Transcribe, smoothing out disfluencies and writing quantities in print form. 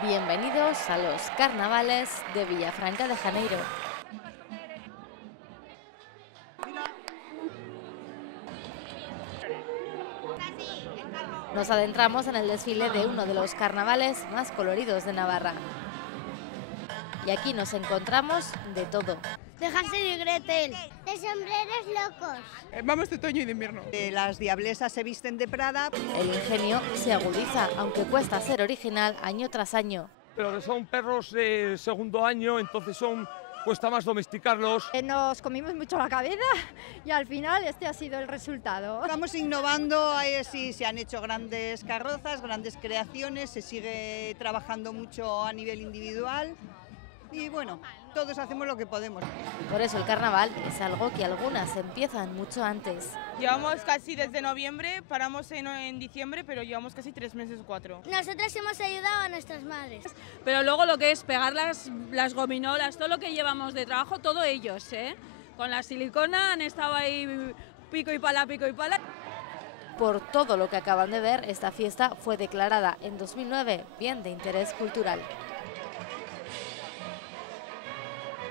Bienvenidos a los carnavales de Villafranca de Janeiro. Nos adentramos en el desfile de uno de los carnavales más coloridos de Navarra. Y aquí nos encontramos de todo. De Hansel y Gretel, de sombreros locos. Vamos de otoño y de invierno. Las diablesas se visten de Prada. El ingenio se agudiza, aunque cuesta ser original año tras año. Pero que son perros de segundo año, entonces cuesta más domesticarlos. Nos comimos mucho la cabeza y al final este ha sido el resultado. Vamos innovando, sí, se han hecho grandes carrozas, grandes creaciones, se sigue trabajando mucho a nivel individual y bueno, todos hacemos lo que podemos. Por eso el carnaval es algo que algunas empiezan mucho antes. Llevamos casi desde noviembre, paramos en diciembre, pero llevamos casi 3 meses o 4. Nosotras hemos ayudado a nuestras madres. Pero luego lo que es pegar las gominolas, todo lo que llevamos de trabajo, todo ellos, ¿eh? Con la silicona han estado ahí pico y pala, pico y pala. Por todo lo que acaban de ver, esta fiesta fue declarada en 2009 bien de interés cultural.